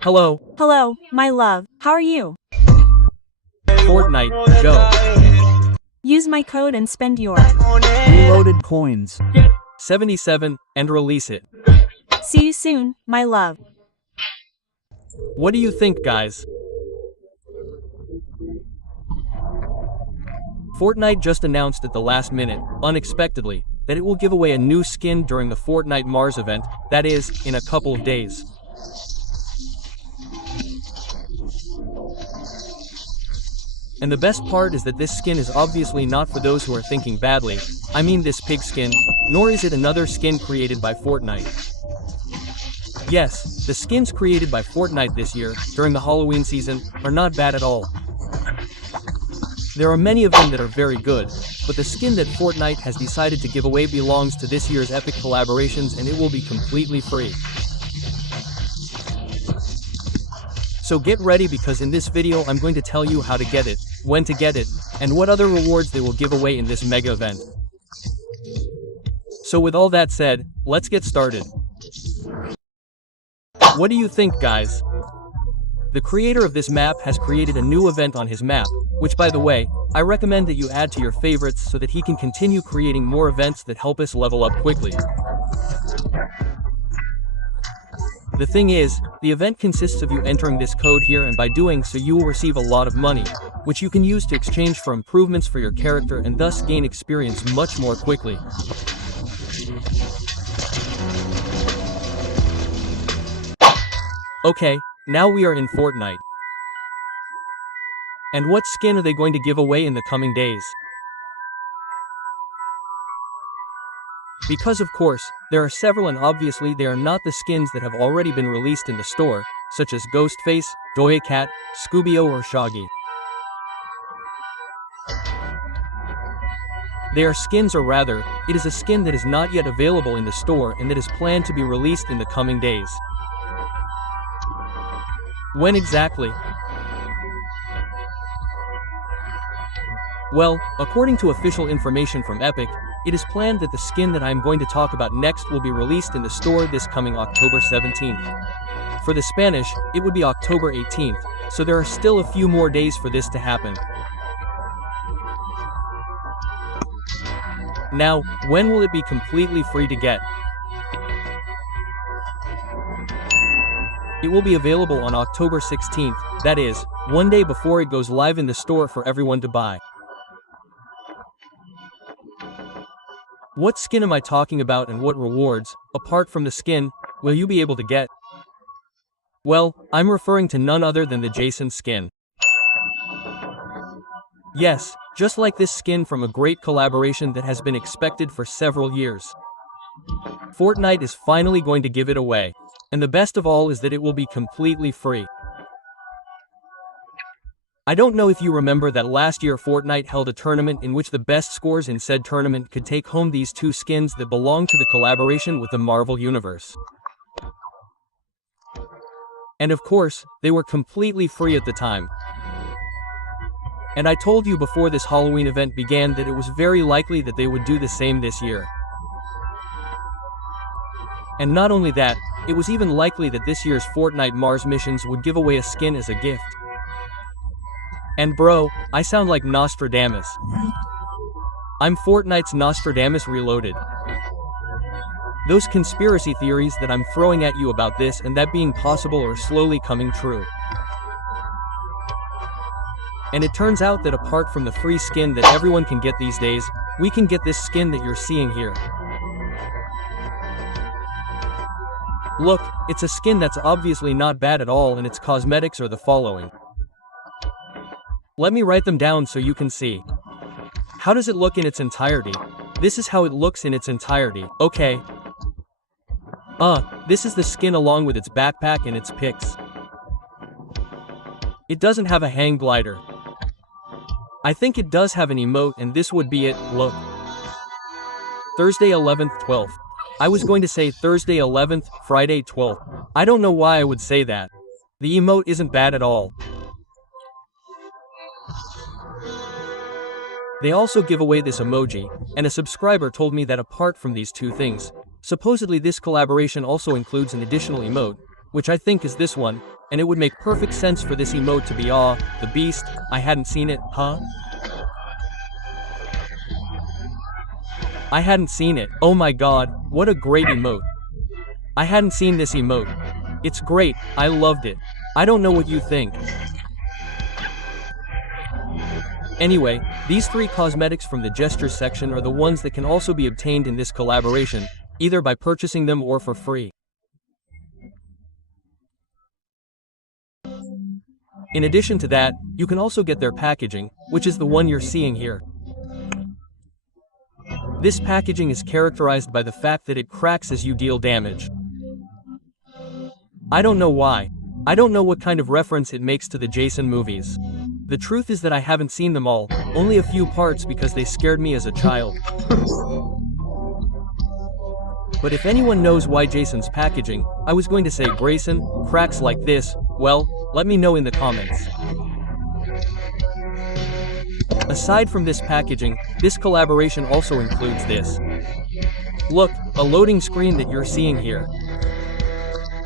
Hello, Hello, my love. How are you? Fortnite, go. Use my code and spend your. Reloaded coins. 77, and release it. See you soon, my love. What do you think, guys? Fortnite just announced at the last minute, unexpectedly, that it will give away a new skin during the Fortnite Mars event, that is, in a couple of days. And the best part is that this skin is obviously not for those who are thinking badly, I mean this pig skin, nor is it another skin created by Fortnite. Yes, the skins created by Fortnite this year, during the Halloween season, are not bad at all. There are many of them that are very good, but the skin that Fortnite has decided to give away belongs to this year's epic collaborations and it will be completely free. So get ready because in this video I'm going to tell you how to get it, when to get it, and what other rewards they will give away in this mega event. So with all that said, let's get started. What do you think, guys? The creator of this map has created a new event on his map, which by the way, I recommend that you add to your favorites so that he can continue creating more events that help us level up quickly. The thing is, the event consists of you entering this code here and by doing so you will receive a lot of money, which you can use to exchange for improvements for your character and thus gain experience much more quickly. Okay, now we are in Fortnite. And what skin are they going to give away in the coming days? Because of course, there are several and obviously they are not the skins that have already been released in the store, such as Ghostface, Doja Cat, Scooby-O or Shaggy. They are skins or rather, it is a skin that is not yet available in the store and that is planned to be released in the coming days. When exactly? Well, according to official information from Epic, it is planned that the skin that I am going to talk about next will be released in the store this coming October 17th. For the Spanish, it would be October 18th, so there are still a few more days for this to happen. Now, when will it be completely free to get? It will be available on October 16th, that is, one day before it goes live in the store for everyone to buy. What skin am I talking about and what rewards, apart from the skin, will you be able to get? Well, I'm referring to none other than the Jason skin. Yes, just like this skin from a great collaboration that has been expected for several years. Fortnite is finally going to give it away. And the best of all is that it will be completely free. I don't know if you remember that last year Fortnite held a tournament in which the best scores in said tournament could take home these two skins that belong to the collaboration with the Marvel Universe. And of course, they were completely free at the time. And I told you before this Halloween event began that it was very likely that they would do the same this year. And not only that, it was even likely that this year's Fortnite Mars missions would give away a skin as a gift. And bro, I sound like Nostradamus. I'm Fortnite's Nostradamus Reloaded. Those conspiracy theories that I'm throwing at you about this and that being possible are slowly coming true. And it turns out that apart from the free skin that everyone can get these days, we can get this skin that you're seeing here. Look, it's a skin that's obviously not bad at all and its cosmetics are the following. Let me write them down so you can see. How does it look in its entirety? This is how it looks in its entirety, okay. This is the skin along with its backpack and its pics. It doesn't have a hang glider. I think it does have an emote and this would be it, look. Thursday 11th 12th. I was going to say Thursday 11th, Friday 12th. I don't know why I would say that. The emote isn't bad at all. They also give away this emoji, and a subscriber told me that apart from these two things, supposedly this collaboration also includes an additional emote, which I think is this one, and it would make perfect sense for this emote to be Aw, the Beast. I hadn't seen it, huh? I hadn't seen it. Oh my god, what a great emote. I hadn't seen this emote. It's great, I loved it. I don't know what you think. Anyway, these 3 cosmetics from the gestures section are the ones that can also be obtained in this collaboration, either by purchasing them or for free. In addition to that, you can also get their packaging, which is the one you're seeing here. This packaging is characterized by the fact that it cracks as you deal damage. I don't know why. I don't know what kind of reference it makes to the Jason movies. The truth is that I haven't seen them all, only a few parts because they scared me as a child. But if anyone knows why Jason's packaging, I was going to say Grayson, cracks like this, well, let me know in the comments. Aside from this packaging, this collaboration also includes this. Look, a loading screen that you're seeing here.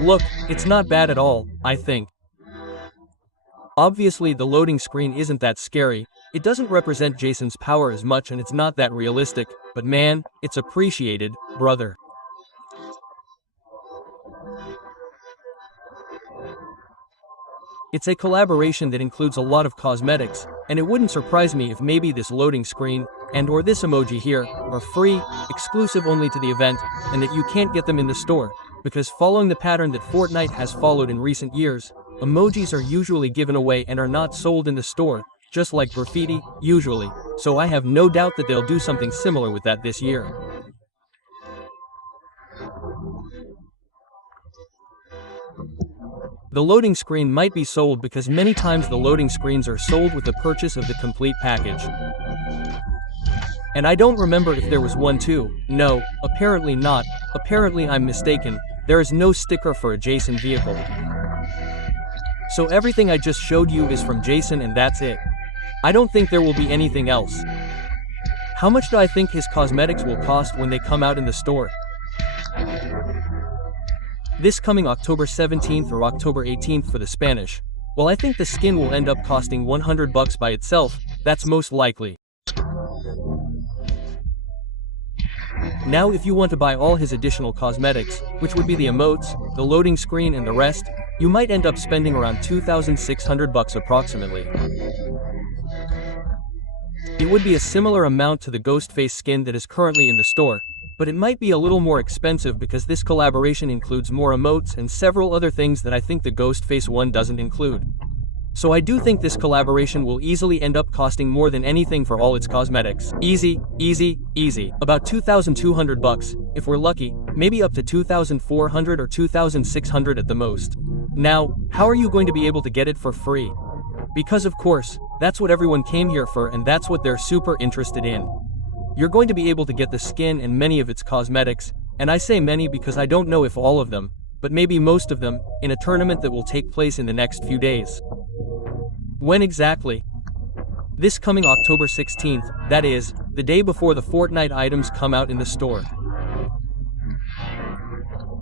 Look, it's not bad at all, I think. Obviously the loading screen isn't that scary, it doesn't represent Jason's power as much and it's not that realistic, but man, it's appreciated, brother. It's a collaboration that includes a lot of cosmetics, and it wouldn't surprise me if maybe this loading screen, and/or this emoji here, are free, exclusive only to the event, and that you can't get them in the store, because following the pattern that Fortnite has followed in recent years, emojis are usually given away and are not sold in the store, just like graffiti, usually, so I have no doubt that they'll do something similar with that this year. The loading screen might be sold because many times the loading screens are sold with the purchase of the complete package. And I don't remember if there was one too. No, apparently not. Apparently I'm mistaken. There is no sticker for a Jason vehicle. So everything I just showed you is from Jason and that's it. I don't think there will be anything else. How much do I think his cosmetics will cost when they come out in the store? This coming October 17th or October 18th for the Spanish. Well, I think the skin will end up costing $100 by itself, that's most likely. Now if you want to buy all his additional cosmetics, which would be the emotes, the loading screen and the rest, you might end up spending around $2,600 approximately. It would be a similar amount to the Ghostface skin that is currently in the store, but it might be a little more expensive because this collaboration includes more emotes and several other things that I think the Ghostface one doesn't include. So I do think this collaboration will easily end up costing more than anything for all its cosmetics. Easy, easy, easy. About $2,200, if we're lucky, maybe up to $2,400 or $2,600 at the most. Now, how are you going to be able to get it for free? Because of course, that's what everyone came here for and that's what they're super interested in. You're going to be able to get the skin and many of its cosmetics, and I say many because I don't know if all of them, but maybe most of them, in a tournament that will take place in the next few days. When exactly? This coming October 16th, that is, the day before the Fortnite items come out in the store.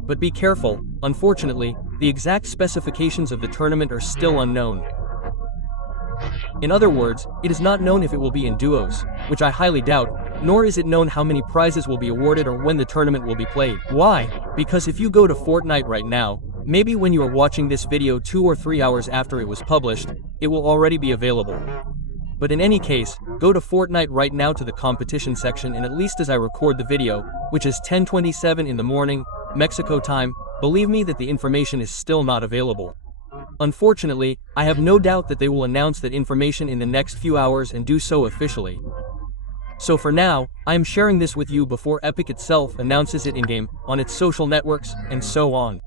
But be careful, unfortunately, the exact specifications of the tournament are still unknown. In other words, it is not known if it will be in duos, which I highly doubt, nor is it known how many prizes will be awarded or when the tournament will be played. Why? Because if you go to Fortnite right now, maybe when you are watching this video 2 or 3 hours after it was published, it will already be available. But in any case, go to Fortnite right now to the competition section and at least as I record the video, which is 10:27 in the morning, Mexico time, believe me that the information is still not available. Unfortunately, I have no doubt that they will announce that information in the next few hours and do so officially. So for now, I am sharing this with you before Epic itself announces it in-game, on its social networks, and so on.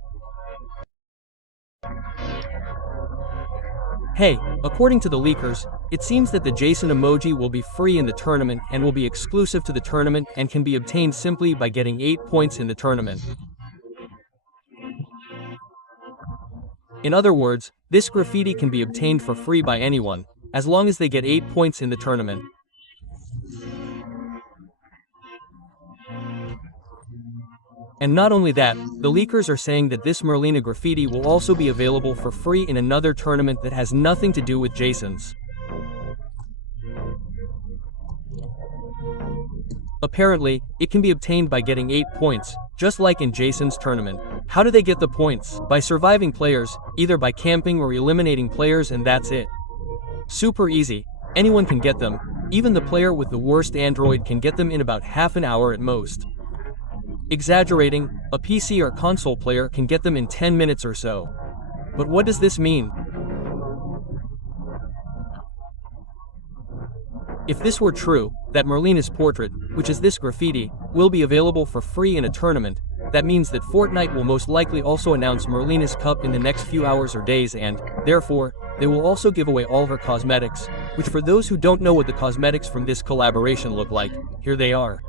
Hey, according to the leakers, it seems that the Jason emoji will be free in the tournament and will be exclusive to the tournament and can be obtained simply by getting 8 points in the tournament. In other words, this graffiti can be obtained for free by anyone, as long as they get 8 points in the tournament. And not only that, the leakers are saying that this Merlina graffiti will also be available for free in another tournament that has nothing to do with Jason's. Apparently, it can be obtained by getting 8 points, just like in Jason's tournament. How do they get the points? By surviving players, either by camping or eliminating players, and that's it. Super easy. Anyone can get them. Even the player with the worst Android can get them in about half an hour at most. Exaggerating, a PC or console player can get them in 10 minutes or so. But what does this mean? If this were true, that Merlina's portrait, which is this graffiti, will be available for free in a tournament, that means that Fortnite will most likely also announce Merlina's cup in the next few hours or days, and, therefore, they will also give away all her cosmetics, which for those who don't know what the cosmetics from this collaboration look like, here they are.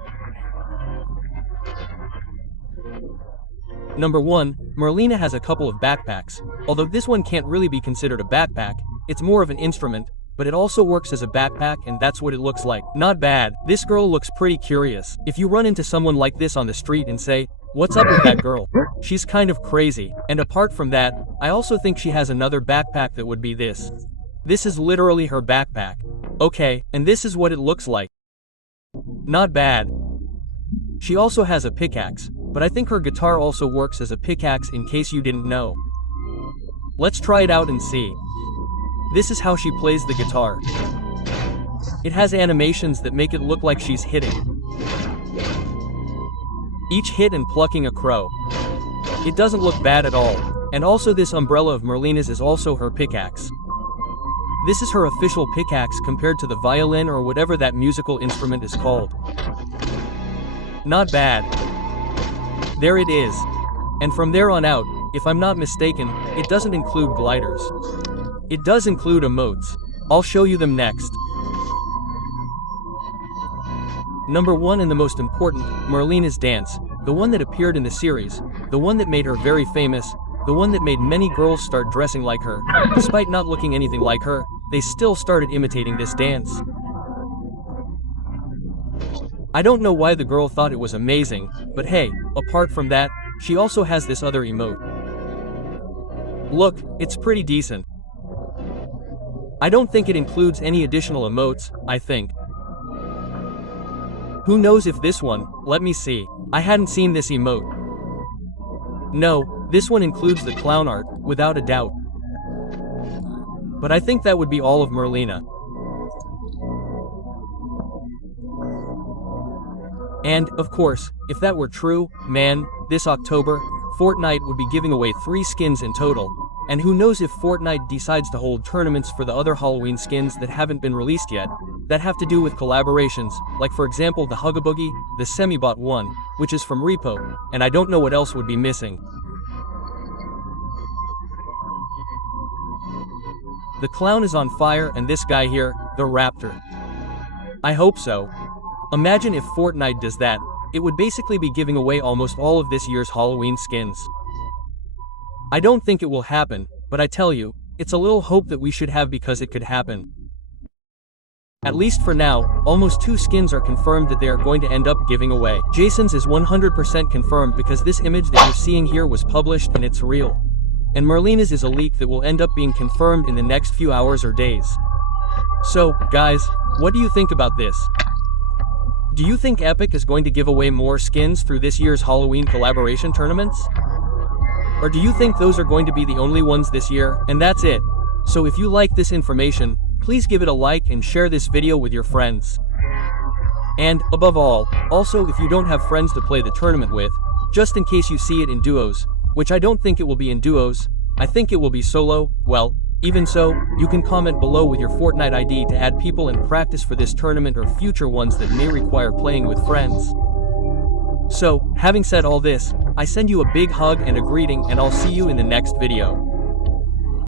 Number 1, Merlina has a couple of backpacks. Although this one can't really be considered a backpack, it's more of an instrument, but it also works as a backpack, and that's what it looks like. Not bad. This girl looks pretty curious. If you run into someone like this on the street and say, "What's up with that girl? She's kind of crazy." And apart from that, I also think she has another backpack that would be this. This is literally her backpack. Okay, and this is what it looks like. Not bad. She also has a pickaxe, but I think her guitar also works as a pickaxe in case you didn't know. Let's try it out and see. This is how she plays the guitar. It has animations that make it look like she's hitting each hit and plucking a crow. It doesn't look bad at all. And also this umbrella of Merlina's is also her pickaxe. This is her official pickaxe compared to the violin or whatever that musical instrument is called. Not bad. There it is. And from there on out, if I'm not mistaken, it doesn't include gliders. It does include emotes. I'll show you them next. Number 1 and the most important, Merlina's dance, the one that appeared in the series, the one that made her very famous, the one that made many girls start dressing like her. Despite not looking anything like her, they still started imitating this dance. I don't know why the girl thought it was amazing, but hey, apart from that, she also has this other emote. Look, it's pretty decent. I don't think it includes any additional emotes, I think. Who knows if this one, let me see. I hadn't seen this emote. No, this one includes the clown art, without a doubt. But I think that would be all of Merlina. And, of course, if that were true, man, this October, Fortnite would be giving away 3 skins in total. And who knows if Fortnite decides to hold tournaments for the other Halloween skins that haven't been released yet, that have to do with collaborations, like for example the Hugaboogie, the Semibot one, which is from Repo, and I don't know what else would be missing. The clown is on fire, and this guy here, the raptor. I hope so. Imagine if Fortnite does that, it would basically be giving away almost all of this year's Halloween skins. I don't think it will happen, but I tell you, it's a little hope that we should have because it could happen. At least for now, almost 2 skins are confirmed that they are going to end up giving away. Jason's is 100% confirmed because this image that you're seeing here was published and it's real. And Merlina's is a leak that will end up being confirmed in the next few hours or days. So, guys, what do you think about this? Do you think Epic is going to give away more skins through this year's Halloween collaboration tournaments? Or do you think those are going to be the only ones this year? And that's it. So if you like this information, please give it a like and share this video with your friends. And, above all, also if you don't have friends to play the tournament with, just in case you see it in duos, which I don't think it will be in duos, I think it will be solo, well, even so, you can comment below with your Fortnite ID to add people and practice for this tournament or future ones that may require playing with friends. So, having said all this, I send you a big hug and a greeting, and I'll see you in the next video.